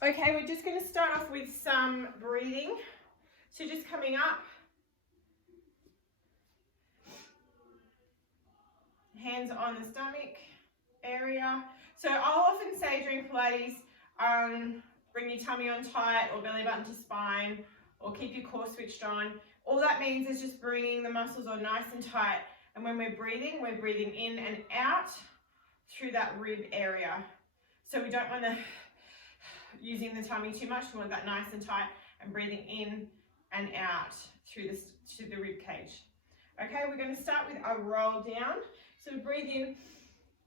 Okay, we're just going to start off with some breathing. So just coming up, hands on the stomach area. So I'll often say during Pilates, bring your tummy on tight or belly button to spine, or keep your core switched on. All that means is just bringing the muscles on nice and tight. And when we're breathing in and out through that rib area. So we don't want to using the tummy too much. We want that nice and tight and breathing in and out through the rib cage. Okay, we're going to start with a roll down. So breathe in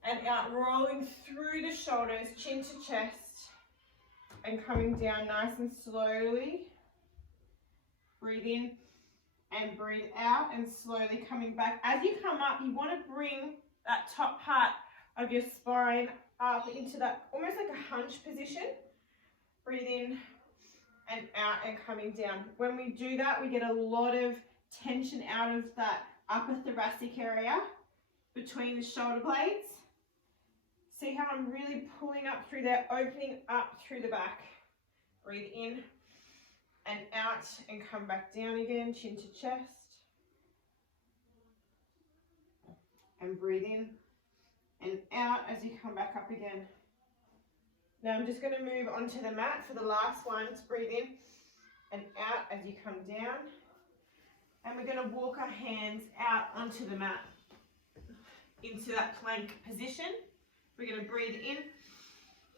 and out, rolling through the shoulders, chin to chest, and coming down nice and slowly. Breathe in and breathe out, and slowly coming back. As you come up, you want to bring that top part of your spine up into that almost like a hunch position. Breathe in and out and coming down. When we do that, we get a lot of tension out of that upper thoracic area between the shoulder blades. See how I'm really pulling up through there, opening up through the back. Breathe in and out and come back down again, chin to chest. And breathe in and out as you come back up again. Now I'm just going to move onto the mat for the last one. So breathe in and out as you come down. And we're going to walk our hands out onto the mat into that plank position. We're going to breathe in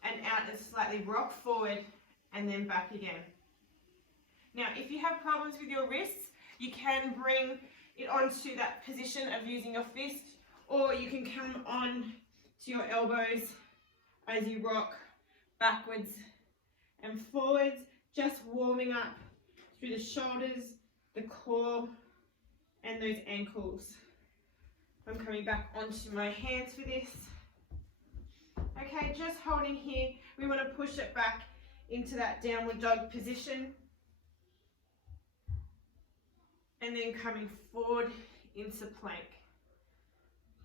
and out and slightly rock forward and then back again. Now, if you have problems with your wrists, you can bring it onto that position of using your fist, or you can come on to your elbows as you rock backwards and forwards, just warming up through the shoulders, the core, and those ankles. I'm coming back onto my hands for this. Okay, just holding here. We want to push it back into that downward dog position. And then coming forward into plank.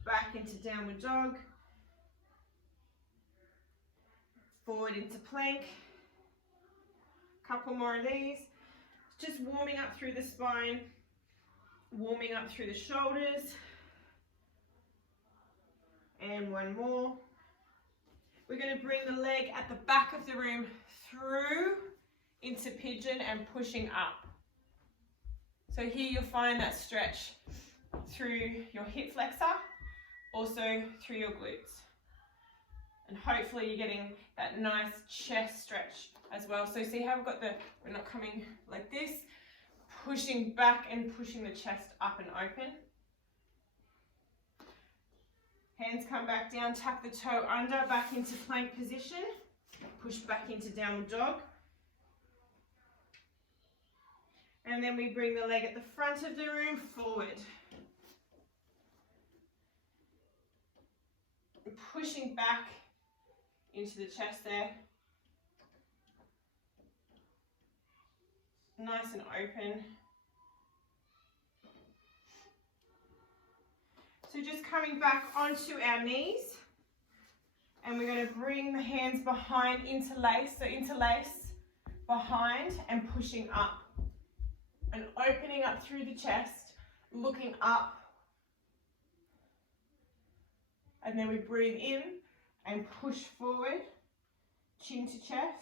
Back into downward dog. Forward into plank. Couple more of these. Just warming up through the spine. Warming up through the shoulders. And one more. We're going to bring the leg at the back of the room through into pigeon and pushing up. So here you'll find that stretch through your hip flexor, also through your glutes. And hopefully you're getting that nice chest stretch as well. So see how we're not coming like this, pushing back and pushing the chest up and open. Hands come back down, tuck the toe under, back into plank position. Push back into downward dog. And then we bring the leg at the front of the room forward. And pushing back into the chest there. Nice and open. So just coming back onto our knees, and we're going to bring the hands behind, interlace, so interlace behind and pushing up and opening up through the chest, looking up, and then we breathe in and push forward, chin to chest,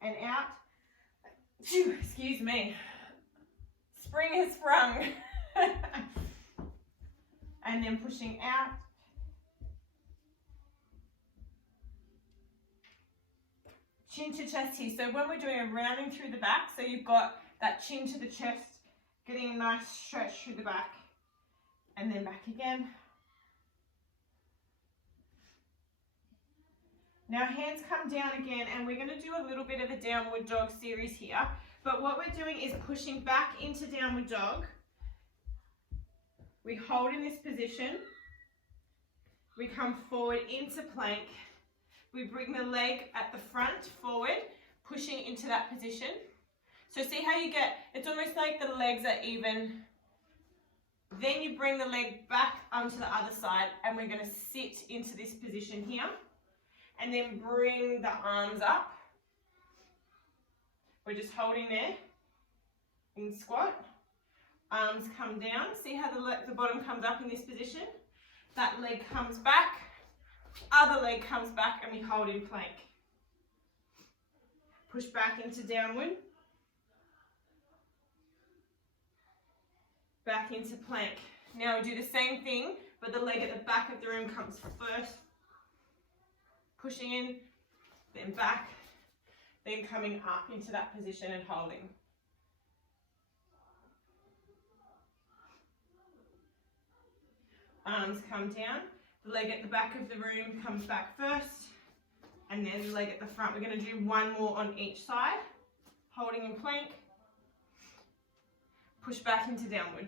and out. Phew, excuse me, spring has sprung. And then pushing out. Chin to chest here. So when we're doing a rounding through the back, so you've got that chin to the chest, getting a nice stretch through the back, and then back again. Now hands come down again, and we're going to do a little bit of a downward dog series here. But what we're doing is pushing back into downward dog. We hold in this position, we come forward into plank, we bring the leg at the front forward, pushing into that position. So see how you get, it's almost like the legs are even, then you bring the leg back onto the other side, and we're going to sit into this position here. and then bring the arms up. We're just holding there in squat. Arms come down. See how the bottom comes up in this position? That leg comes back, other leg comes back, and we hold in plank. Push back into downward. Back into plank. Now we do the same thing, but the leg at the back of the room comes first. Pushing in, then back, then coming up into that position and holding. Arms come down, the leg at the back of the room comes back first, and then the leg at the front. We're going to do one more on each side, holding in plank, push back into downward.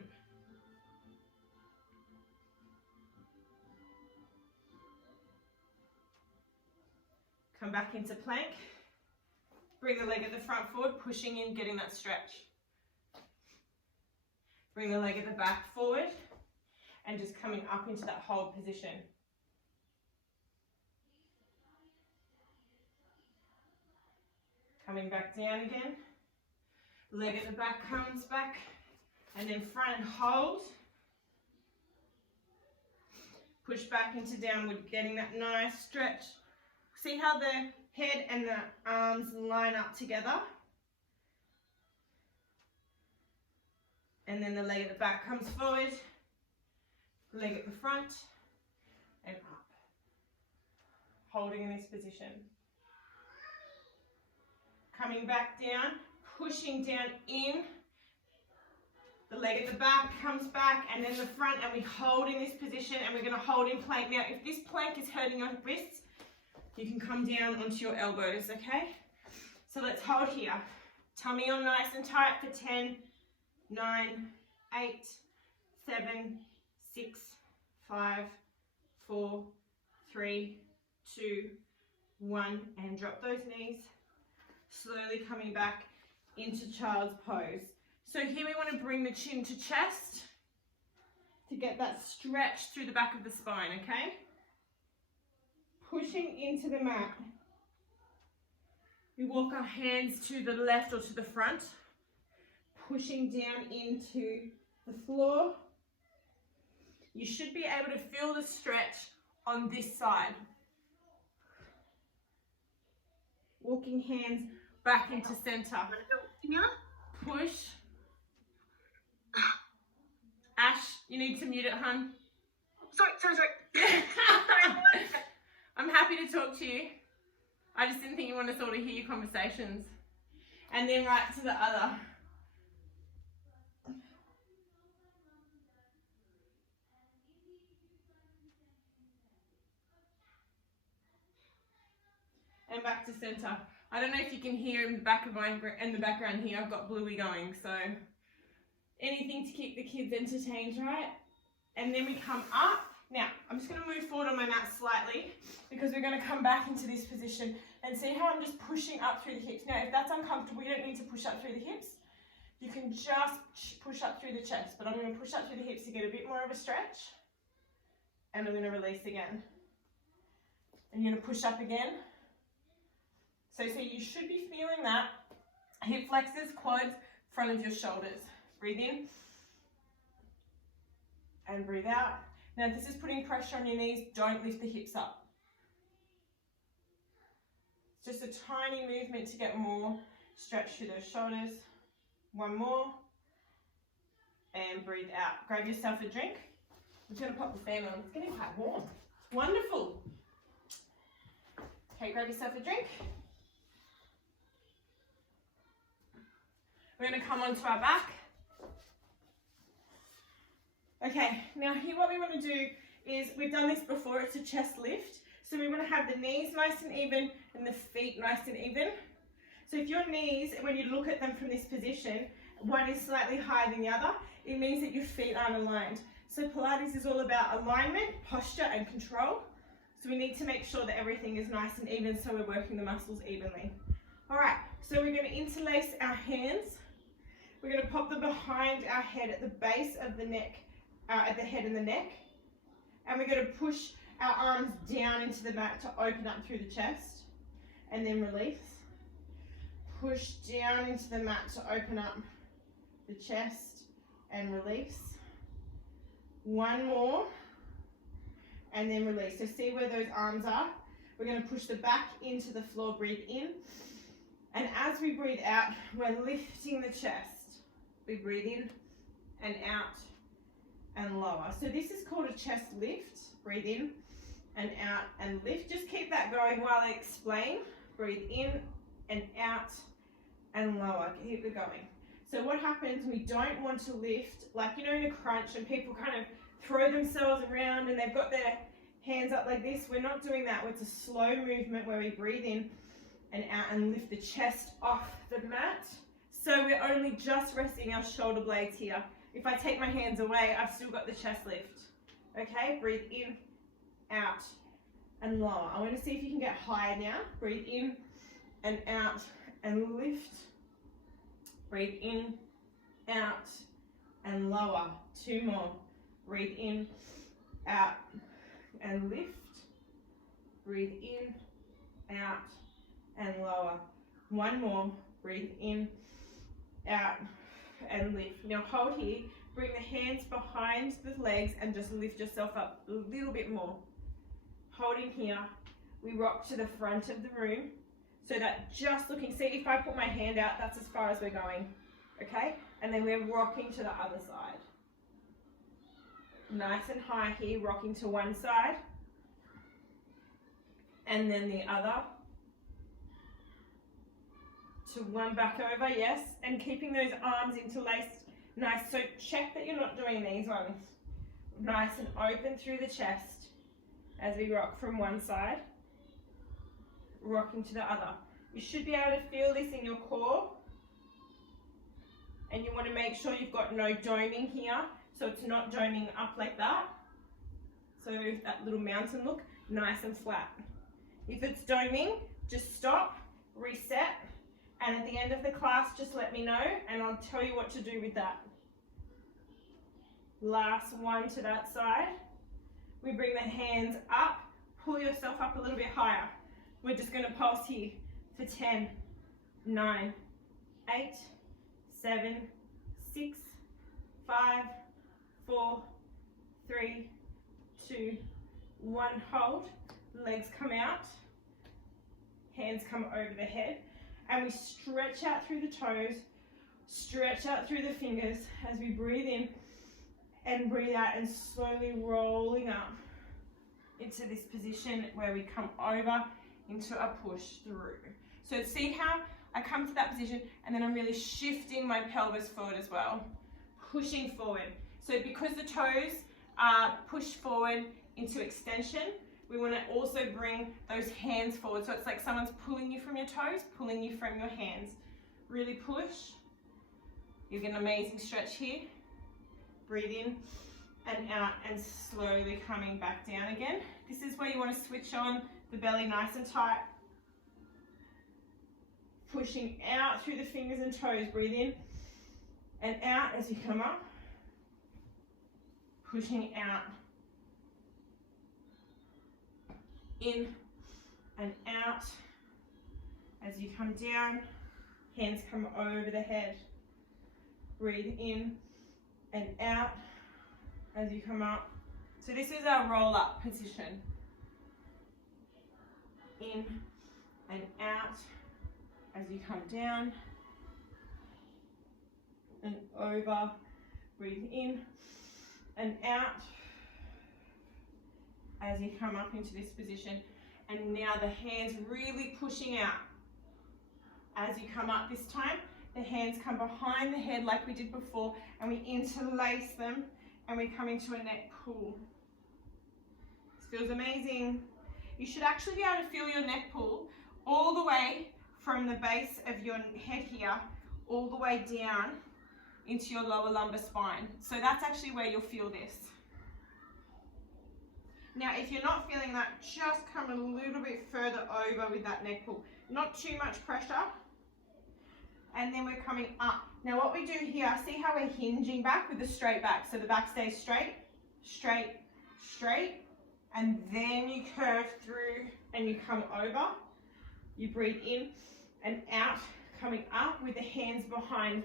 Come back into plank, bring the leg at the front forward, pushing in, getting that stretch. Bring the leg at the back forward, and just coming up into that hold position. Coming back down again. Leg at the back comes back, and then front and hold. Push back into downward, getting that nice stretch. See how the head and the arms line up together? And then the leg at the back comes forward. Leg at the front and up, holding in this position. Coming back down, pushing down in, the leg at the back comes back, and then the front, and we hold in this position, and we're going to hold in plank. Now if this plank is hurting your wrists, you can come down onto your elbows, okay? So let's hold here. Tummy on nice and tight for 10, 9, 8, 7, 6, 5, 4, 3, 2, 1, and drop those knees. Slowly coming back into child's pose. So here we want to bring the chin to chest to get that stretch through the back of the spine, okay? Pushing into the mat. We walk our hands to the left or to the front, pushing down into the floor. You should be able to feel the stretch on this side. Walking hands back into center. Push. Ash, you need to mute it, hun. Sorry. I'm happy to talk to you. I just didn't think you wanted to sort of hear your conversations. And then right to the other. And back to center. I don't know if you can hear in the background here, I've got Bluey going, so anything to keep the kids entertained, right? And then we come up. Now, I'm just going to move forward on my mat slightly because we're going to come back into this position and see how I'm just pushing up through the hips. Now, if that's uncomfortable, you don't need to push up through the hips. You can just push up through the chest, but I'm going to push up through the hips to get a bit more of a stretch. And I'm going to release again. And you're going to push up again. So you should be feeling that. Hip flexors, quads, front of your shoulders. Breathe in. And breathe out. Now, if this is putting pressure on your knees, don't lift the hips up. It's just a tiny movement to get more stretch through those shoulders. One more. And breathe out. Grab yourself a drink. I'm just going to pop the fan on. It's getting quite warm. Wonderful. Okay, grab yourself a drink. We're going to come onto our back. Okay, now here what we want to do is, we've done this before, it's a chest lift. So we want to have the knees nice and even and the feet nice and even. So if your knees, when you look at them from this position, one is slightly higher than the other, it means that your feet aren't aligned. So Pilates is all about alignment, posture and control. So we need to make sure that everything is nice and even so we're working the muscles evenly. All right, so we're going to interlace our hands. We're going to pop them behind our head at the base of the neck, at the head and the neck. And we're going to push our arms down into the mat to open up through the chest, and then release. Push down into the mat to open up the chest and release. One more, and then release. So see where those arms are. We're going to push the back into the floor, breathe in. And as we breathe out, we're lifting the chest. We breathe in and out and lower. So this is called a chest lift. Breathe in and out and lift. Just keep that going while I explain. Breathe in and out and lower. Keep it going. So what happens, we don't want to lift, like, you know, in a crunch and people kind of throw themselves around and they've got their hands up like this. We're not doing that. It's a slow movement where we breathe in and out and lift the chest off the mat. So we're only just resting our shoulder blades here. If I take my hands away, I've still got the chest lift. Okay, breathe in, out, and lower. I want to see if you can get higher now. Breathe in and out and lift. Breathe in, out, and lower. Two more. Breathe in, out, and lift. Breathe in, out, and lower. One more. Breathe in, out, and lift. Now hold here. Bring the hands behind the legs and just lift yourself up a little bit more. Holding here. We rock to the front of the room. So that just looking, see if I put my hand out, that's as far as we're going. Okay? And then we're rocking to the other side. Nice and high here, rocking to one side. And then the other. To one back over, yes. And keeping those arms interlaced. Nice. So check that you're not doing these ones. Nice and open through the chest as we rock from one side. Rocking to the other. You should be able to feel this in your core. And you want to make sure you've got no doming here. So it's not doming up like that. So that little mountain look, nice and flat. If it's doming, just stop, reset. And at the end of the class, just let me know and I'll tell you what to do with that. Last one to that side. We bring the hands up, pull yourself up a little bit higher. We're just going to pulse here for 10, 9, 8, 7, 6, 5, 4, 3, 2, 1. Hold. Legs come out. Hands come over the head. And we stretch out through the toes, stretch out through the fingers as we breathe in and breathe out, and slowly rolling up into this position where we come over into a push through. So see how I come to that position and then I'm really shifting my pelvis forward as well, pushing forward. So because the toes are pushed forward into extension, we want to also bring those hands forward. So it's like someone's pulling you from your toes, pulling you from your hands. Really push. You get an amazing stretch here. Breathe in and out and slowly coming back down again. This is where you want to switch on the belly nice and tight. Pushing out through the fingers and toes. Breathe in and out as you come up. Pushing out. In and out as you come down. Hands come over the head. Breathe in and out as you come up. So this is our roll up position. In and out as you come down and over. Breathe in and out as you come up into this position. And now the hands really pushing out. As you come up this time, the hands come behind the head like we did before, and we interlace them and we come into a neck pull. This feels amazing. You should actually be able to feel your neck pull all the way from the base of your head here, all the way down into your lower lumbar spine. So that's actually where you'll feel this. Now, if you're not feeling that, just come a little bit further over with that neck pull. Not too much pressure. And then we're coming up. Now, what we do here, see how we're hinging back with the straight back. So the back stays straight, straight, straight, and then you curve through and you come over. You breathe in and out, coming up with the hands behind.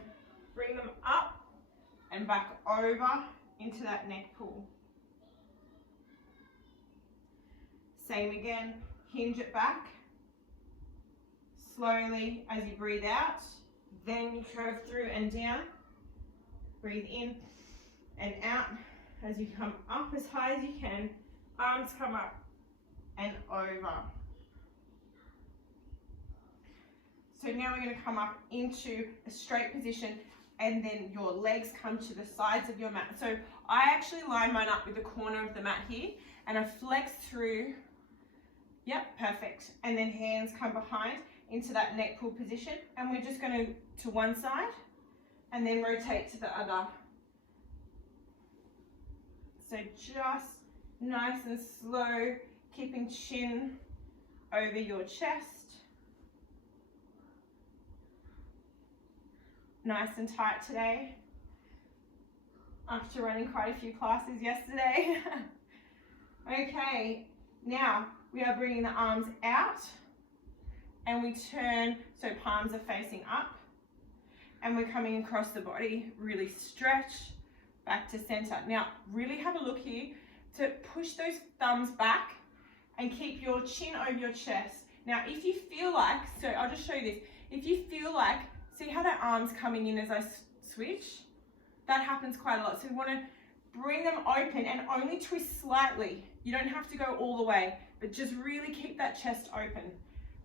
Bring them up and back over into that neck pull. Same again, hinge it back. Slowly as you breathe out, then you curve through and down. Breathe in and out as you come up as high as you can. Arms come up and over. So now we're going to come up into a straight position, and then your legs come to the sides of your mat. So I actually line mine up with the corner of the mat here, and I flex through. Yep, perfect. And then hands come behind into that neck pull position, and we're just going to one side and then rotate to the other. So just nice and slow, keeping chin over your chest. Nice and tight today, after running quite a few classes yesterday. Okay, now we are bringing the arms out and we turn, so palms are facing up, and we're coming across the body, really stretch, back to center. Now, really have a look here to push those thumbs back and keep your chin over your chest. Now, if you feel like, so I'll just show you this, if you feel like, see how that arm's coming in as I switch? That happens quite a lot. So we want to bring them open and only twist slightly. You don't have to go all the way, but just really keep that chest open,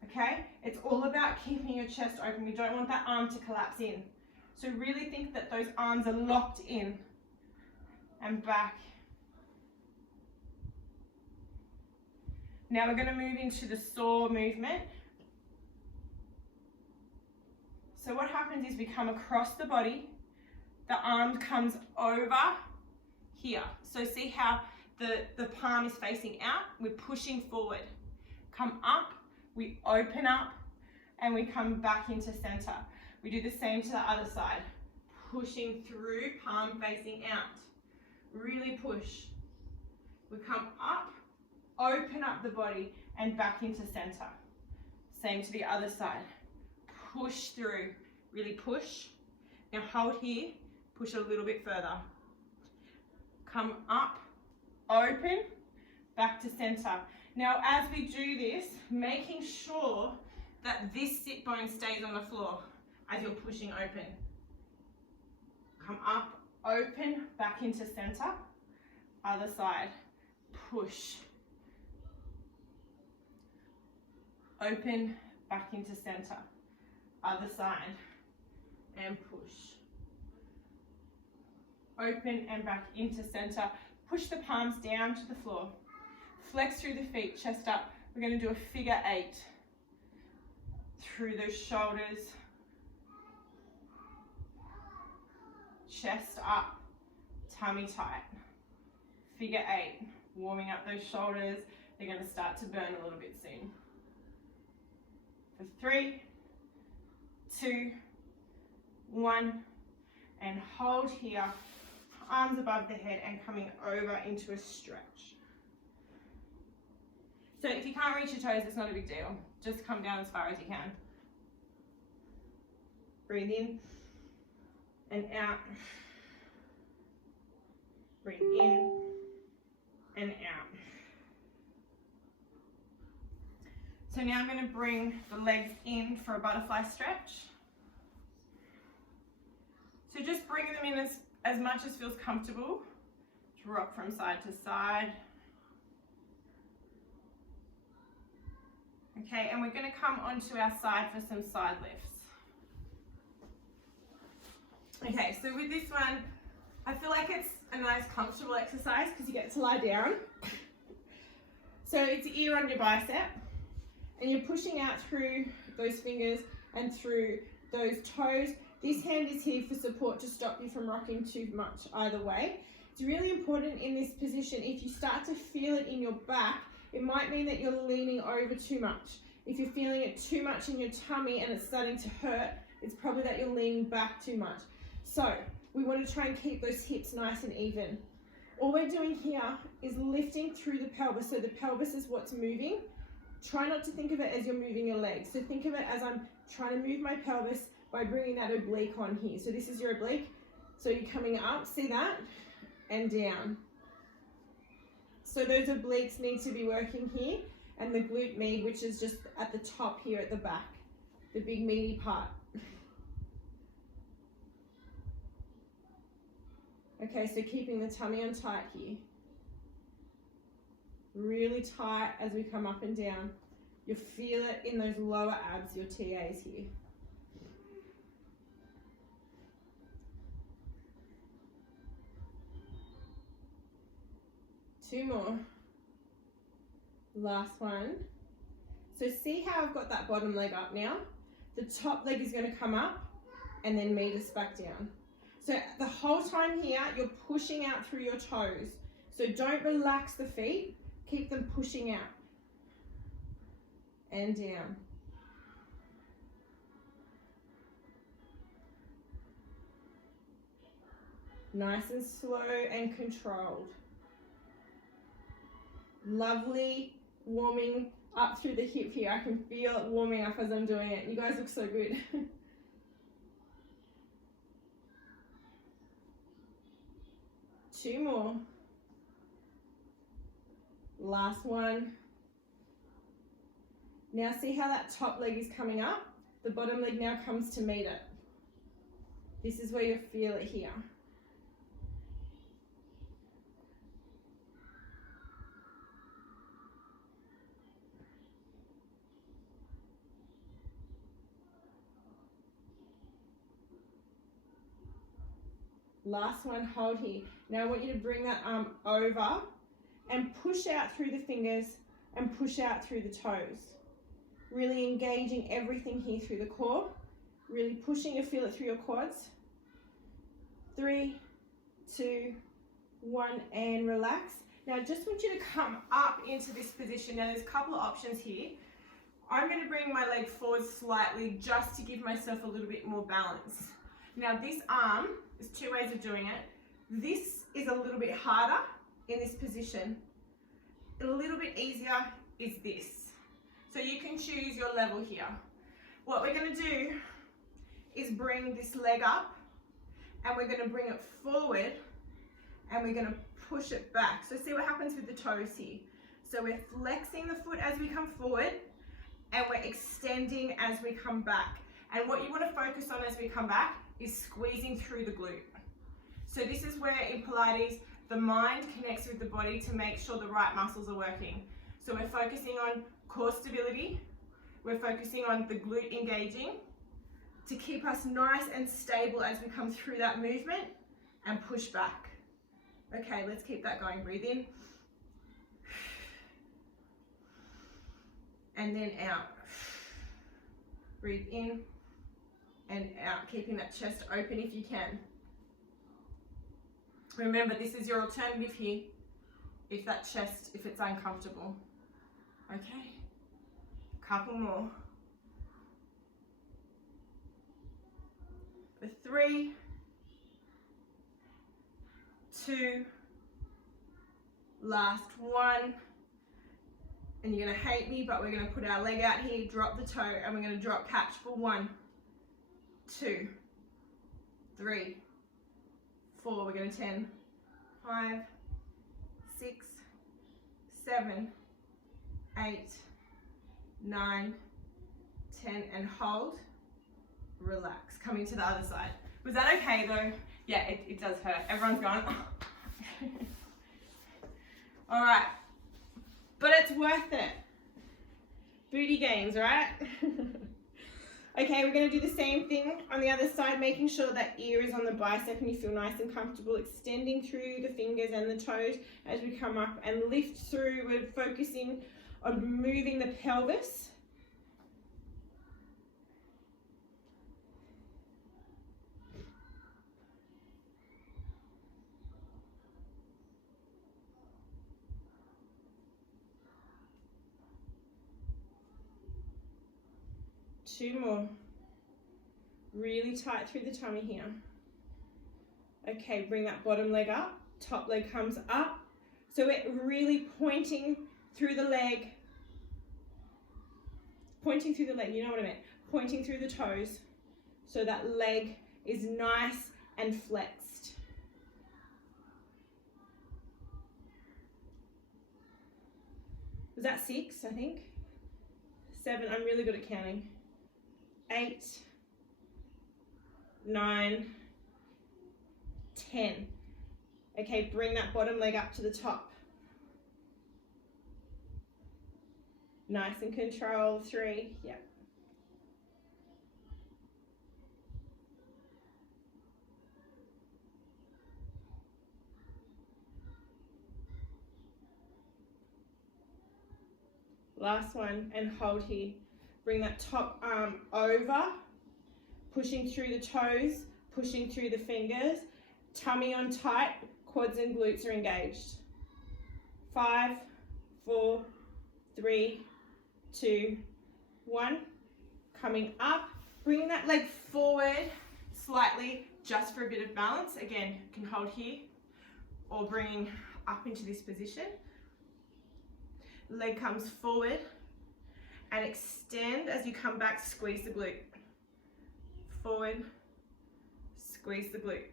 okay? It's all about keeping your chest open. We don't want that arm to collapse in. So really think that those arms are locked in and back. Now we're going to move into the saw movement. So what happens is we come across the body, the arm comes over here. So see how the palm is facing out? We're pushing forward. Come up, we open up, and we come back into center. We do the same to the other side. Pushing through, palm facing out. Really push. We come up, open up the body, and back into center. Same to the other side. Push through, really push. Now hold here, push a little bit further. Come up, open, back to center. Now as we do this, making sure that this sit bone stays on the floor as you're pushing open. Come up, open, back into center. Other side, push. Open, back into center. Other side, and push. Open and back into center. Push the palms down to the floor. Flex through the feet, chest up. We're going to do a figure 8. Through those shoulders. Chest up, tummy tight. Figure 8. Warming up those shoulders. They're going to start to burn a little bit soon. For 3, 2, 1, and hold here, arms above the head and coming over into a stretch. So if you can't reach your toes, it's not a big deal. Just come down as far as you can. Breathe in and out. Breathe in and out. So now I'm going to bring the legs in for a butterfly stretch. So just bringing them in as much as feels comfortable. Rock from side to side. Okay, and we're going to come onto our side for some side lifts. Okay, so with this one, I feel like it's a nice comfortable exercise because you get to lie down. So it's ear on your bicep, and you're pushing out through those fingers and through those toes. This hand is here for support to stop you from rocking too much either way. It's really important in this position. If you start to feel it in your back, it might mean that you're leaning over too much. If you're feeling it too much in your tummy and it's starting to hurt, it's probably that you're leaning back too much. So we want to try and keep those hips nice and even. All we're doing here is lifting through the pelvis. So the pelvis is what's moving. Try not to think of it as you're moving your legs. So think of it as I'm trying to move my pelvis by bringing that oblique on here. So this is your oblique. So you're coming up, see that? And down. So those obliques need to be working here, and the glute med, which is just at the top here at the back, the big meaty part. Okay, so keeping the tummy on tight here. Really tight as we come up and down. You'll feel it in those lower abs, your TAs here. Two more. Last one. So see how I've got that bottom leg up now? The top leg is going to come up and then meet us back down. So the whole time here, you're pushing out through your toes. So don't relax the feet. Keep them pushing out. And down. Nice and slow and controlled. Lovely warming up through the hip here. I can feel it warming up as I'm doing it. You guys look so good. Two more. Last one. Now see how that top leg is coming up? The bottom leg now comes to meet it. This is where you feel it here. Last one, hold here. Now I want you to bring that arm over and push out through the fingers and push out through the toes. Really engaging everything here through the core. Really pushing to feel it through your quads. 3, 2, 1, and relax. Now I just want you to come up into this position. Now there's a couple of options here. I'm going to bring my leg forward slightly just to give myself a little bit more balance. Now this arm, there's two ways of doing it. This is a little bit harder in this position. A little bit easier is this. So you can choose your level here. What we're going to do is bring this leg up and we're going to bring it forward and we're going to push it back. So see what happens with the toes here. So we're flexing the foot as we come forward and we're extending as we come back. And what you want to focus on as we come back is squeezing through the glute. So this is where in Pilates, the mind connects with the body to make sure the right muscles are working. So we're focusing on core stability. We're focusing on the glute engaging to keep us nice and stable as we come through that movement and push back. Okay, let's keep that going. Breathe in. And then out. Breathe in and out, keeping that chest open if you can. Remember, this is your alternative here if it's uncomfortable. Okay, couple more. For 3, 2, last one. And you're gonna hate me, but we're gonna put our leg out here, drop the toe, and we're gonna drop catch for 1, 2, 3, 4, we're going to 10, 5, 6, 7, 8, 9, 10, and hold, relax. Coming to the other side. Was that okay though? Yeah, it does hurt. Everyone's going, oh. All right, but it's worth it. Booty gains, right? Okay, we're going to do the same thing on the other side, making sure that ear is on the bicep and you feel nice and comfortable, extending through the fingers and the toes as we come up and lift through. We're focusing on moving the pelvis. Two more. Really tight through the tummy here. Okay, bring that bottom leg up top leg comes up. So we're really pointing through the leg. Pointing through the leg, you know what I meant. Pointing through the toes. So that leg is nice and flexed. Was that 6, I think? 7, I'm really good at counting. 8, 9, 10. Okay, bring that bottom leg up to the top. Nice and control. 3, yep. Last one, and hold here. Bring that top arm over, pushing through the toes, pushing through the fingers, tummy on tight, quads and glutes are engaged. 5, 4, 3, 2, 1. Coming up, bring that leg forward slightly just for a bit of balance. Again, you can hold here or bringing up into this position. Leg comes forward and extend as you come back, squeeze the glute. Forward, squeeze the glute.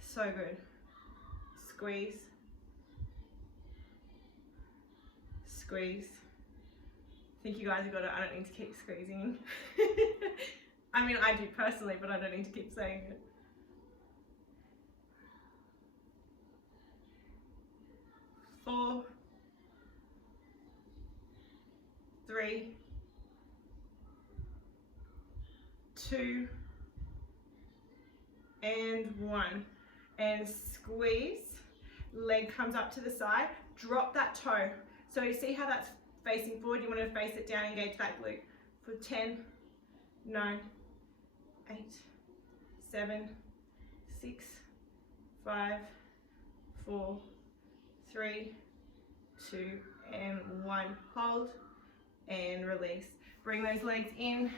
So good. Squeeze. Squeeze. I think you guys have got it. I don't need to keep squeezing. I mean, I do personally, but I don't need to keep saying it. Four, 3, 2, and 1. And squeeze. Leg comes up to the side. Drop that toe. So you see how that's facing forward? You want to face it down, engage that glute. For 10, 9, 8, 7, 6, 5, 4, 3, 2, and 1. Hold and release. Bring those legs in.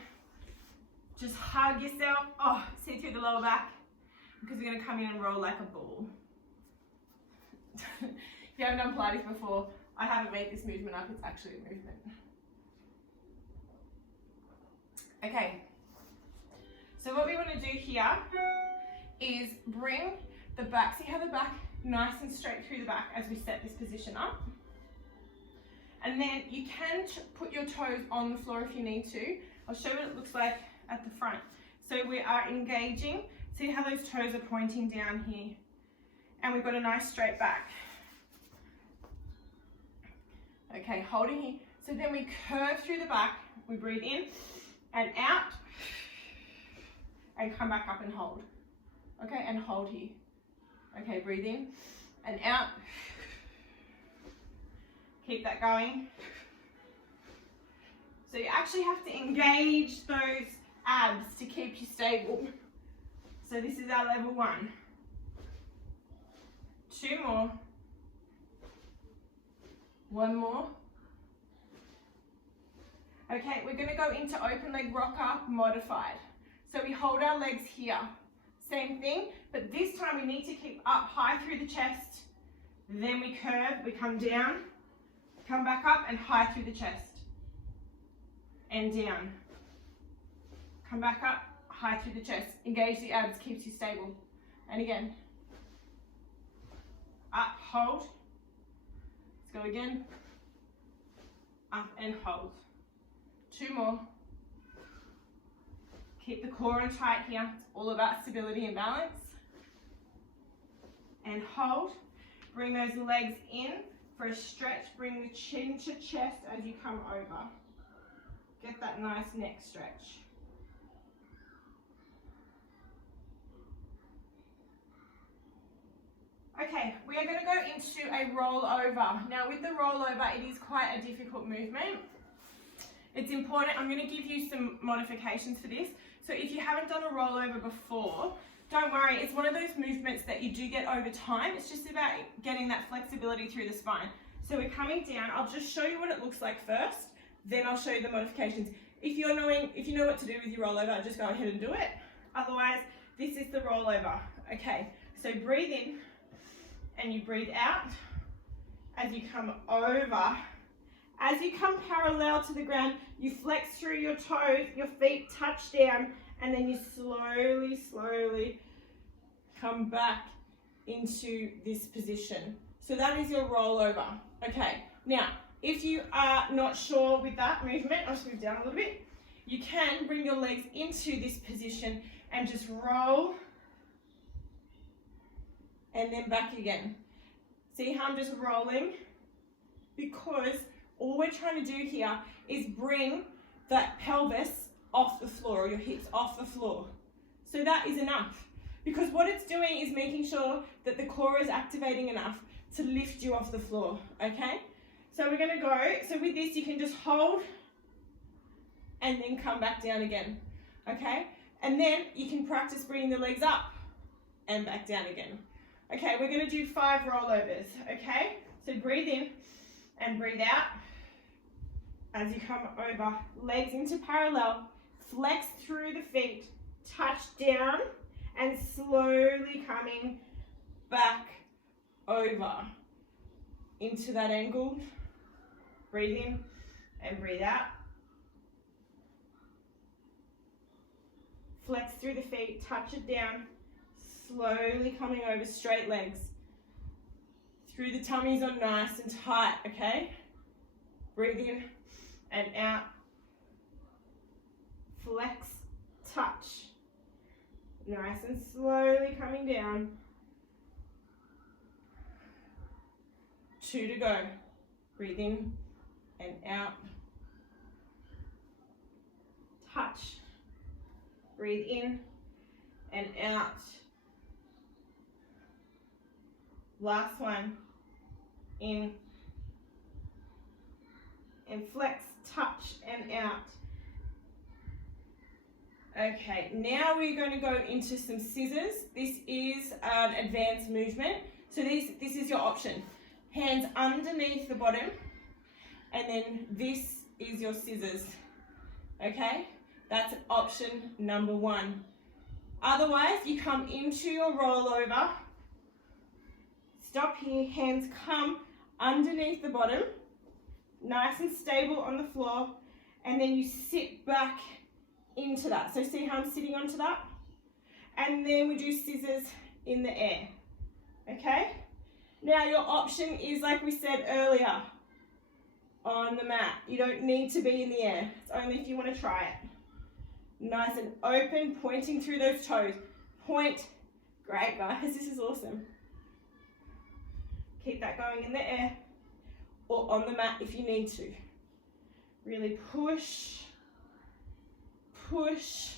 Just hug yourself. Oh, see through the lower back, because we're going to come in and roll like a ball. If you haven't done Pilates before, I haven't made this movement up. It's actually a movement. Okay. So what we want to do here is bring the back. See how the back nice and straight through the back as we set this position up. And then you can put your toes on the floor if you need to. I'll show you what it looks like at the front. So we are engaging. See how those toes are pointing down here. And we've got a nice straight back. Okay, holding here. So then we curve through the back. We breathe in and out. And come back up and hold. Okay, and hold here. Okay, breathe in and out. Keep that going. So you actually have to engage those abs to keep you stable. So this is our level 1. 2 more. 1 more. Okay, we're going to go into open leg rocker modified. So we hold our legs here. Same thing, but this time we need to keep up high through the chest. Then we curve, we come down, come back up and high through the chest. And down. Come back up, high through the chest. Engage the abs, keeps you stable. And again. Up, hold. Let's go again. Up and hold. 2 more. Keep the core on tight here. It's all about stability and balance. And hold. Bring those legs in for a stretch. Bring the chin to chest as you come over. Get that nice neck stretch. Okay, we are going to go into a rollover. Now with the rollover, it is quite a difficult movement. It's important, I'm going to give you some modifications for this. So if you haven't done a rollover before, don't worry, it's one of those movements that you do get over time. It's just about getting that flexibility through the spine. So we're coming down. I'll just show you what it looks like first, then I'll show you the modifications. If you know what to do with your rollover, just go ahead and do it. Otherwise, this is the rollover. Okay, So breathe in and you breathe out as you come over. As you come parallel to the ground, you flex through your toes, your feet touch down, and then you slowly, slowly come back into this position. So that is your rollover. Okay, now, if you are not sure with that movement, I'll just move down a little bit. You can bring your legs into this position and just roll and then back again. See how I'm just rolling? Because all we're trying to do here is bring that pelvis off the floor, or your hips off the floor. So that is enough. Because what it's doing is making sure that the core is activating enough to lift you off the floor, okay? So we're gonna go, so with this you can just hold and then come back down again, okay? And then you can practice bringing the legs up and back down again. Okay, we're gonna do 5 rollovers, okay? So breathe in and breathe out as you come over, legs into parallel, flex through the feet, touch down, and slowly coming back over into that angle. Breathe in and breathe out. Flex through the feet, touch it down, slowly coming over, straight legs. Through the tummies on nice and tight, okay? Breathe in and out. Flex, touch. Nice and slowly coming down. 2 to go. Breathe in and out. Touch. Breathe in and out. Last one. In and flex, touch and out. Okay, now we're going to go into some scissors. This is an advanced movement. So this is your option. Hands underneath the bottom, and then this is your scissors. Okay, that's option number 1. Otherwise, you come into your rollover. Stop here, hands come underneath the bottom, nice and stable on the floor, and then you sit back into that. So see how I'm sitting onto that? And then we do scissors in the air, okay? Now your option is, like we said earlier, on the mat. You don't need to be in the air. It's only if you want to try it. Nice and open, pointing through those toes. Point. Great, guys, this is awesome. Keep that going in the air or on the mat if you need to. Really push, push,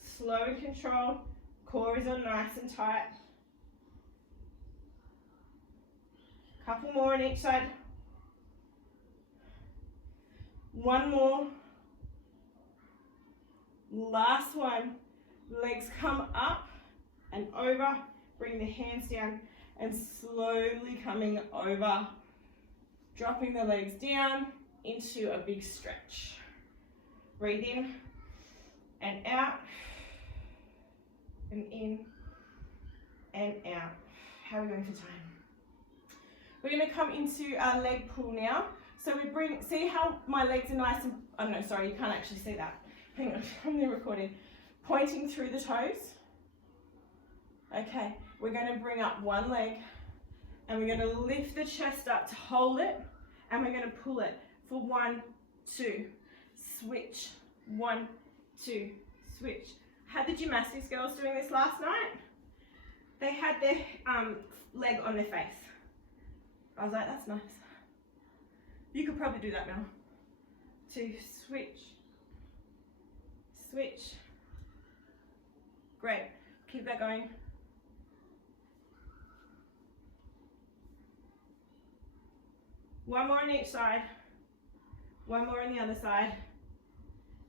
slow and controlled. Core is on nice and tight. Couple more on each side. One more. Last one. Legs come up and over. Bring the hands down and slowly coming over. Dropping the legs down into a big stretch. Breathe in and out. And in and out. How are we going for time? We're going to come into our leg pull now. So we bring, see how my legs are nice and, oh no, sorry, you can't actually see that. Hang on, I'm the recording. Pointing through the toes. Okay, we're going to bring up one leg and we're going to lift the chest up to hold it, and we're going to pull it for 1, 2, switch, 1, 2, switch. Had the gymnastics girls doing this last night? They had their leg on their face. I was like, that's nice. You could probably do that now. 2, switch, switch. Great, keep that going. One more on each side, one more on the other side,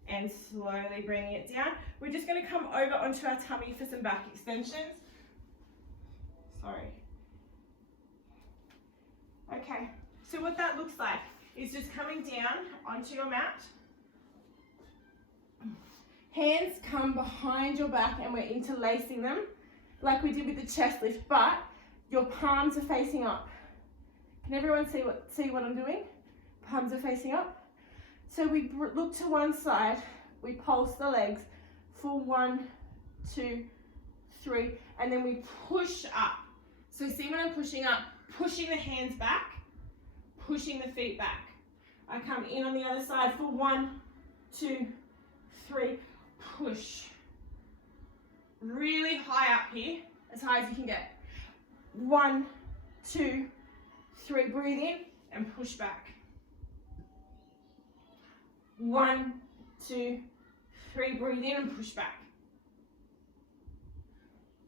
and slowly bringing it down. We're just going to come over onto our tummy for some back extensions. Sorry. Okay, so what that looks like is just coming down onto your mat. Hands come behind your back and we're interlacing them. like we did with the chest lift, but your palms are facing up. Can everyone see what I'm doing? Palms are facing up. So we look to one side, we pulse the legs for 1, 2, 3, and then we push up. So see when I'm pushing up, pushing the hands back, pushing the feet back. I come in on the other side for 1, 2, 3, push. Really high up here, as high as you can get. 1, 2, 3, breathe in and push back. 1, 2, 3, breathe in and push back.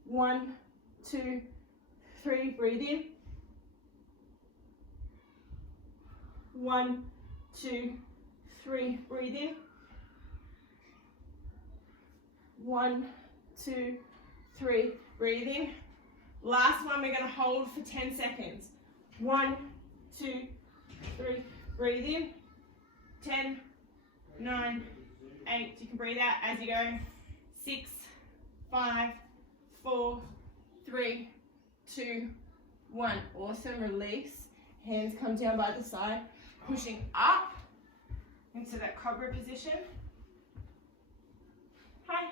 1, 2, 3, breathe in. 1, 2, 3, breathe in. 1, 2, 3, breathe in. Last one, we're going to hold for 10 seconds. 1, 2, 3, breathe in. 10, 9, 8. You can breathe out as you go. 6, 5, 4, 3, 2, 1. Awesome. Release. Hands come down by the side. Pushing up into that cobra position. Hi.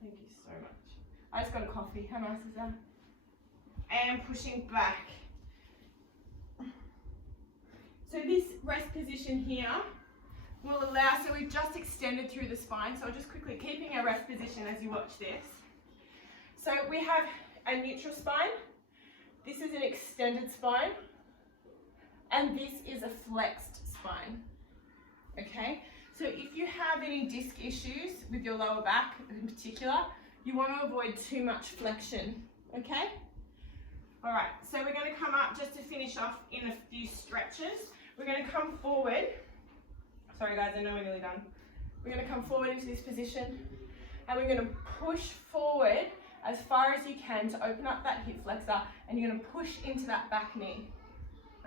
Thank you so much. I just got a coffee. How nice is that? And pushing back. So this rest position here will allow, so we've just extended through the spine. So I'll just quickly, keeping our rest position as you watch this. So we have a neutral spine. This is an extended spine. And this is a flexed spine. Okay? So if you have any disc issues with your lower back in particular, you want to avoid too much flexion. Okay? All right, so we're going to come up just to finish off in a few stretches. We're going to come forward. Sorry guys, I know we're nearly done. We're going to come forward into this position and we're going to push forward as far as you can to open up that hip flexor, and you're going to push into that back knee.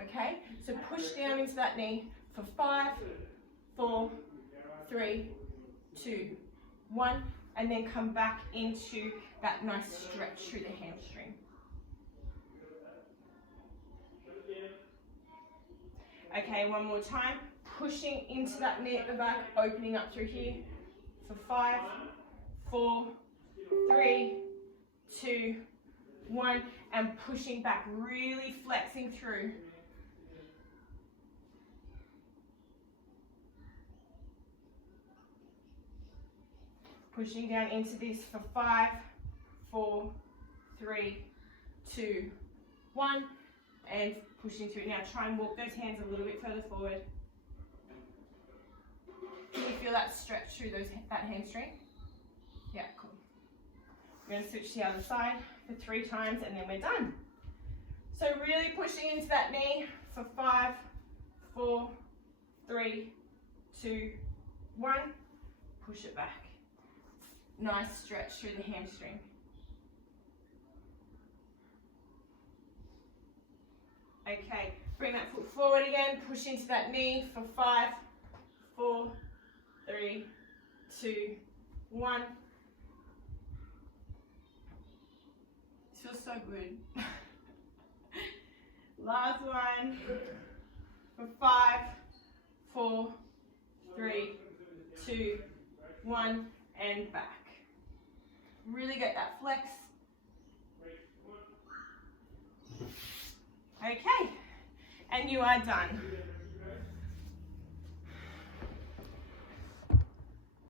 Okay? So push down into that knee for 5, 4, 3, 2, 1, and then come back into that nice stretch through the hamstring. Okay, one more time. Pushing into that knee at the back, opening up through here for 5, 4, 3, 2, 1, and pushing back, really flexing through. Pushing down into this for 5, 4, 3, 2, 1, and pushing through. Now try and walk those hands a little bit further forward. Can you feel that stretch through that hamstring? Yeah, cool. We're going to switch to the other side for 3 times and then we're done. So really pushing into that knee for 5, 4, 3, 2, 1. Push it back. Nice stretch through the hamstring. Okay, bring that foot forward again, push into that knee for 5, 4, 3, 2, 1. This feels so good. Last one for 5, 4, 3, 2, 1, and back. Really get that flex. Okay, and you are done.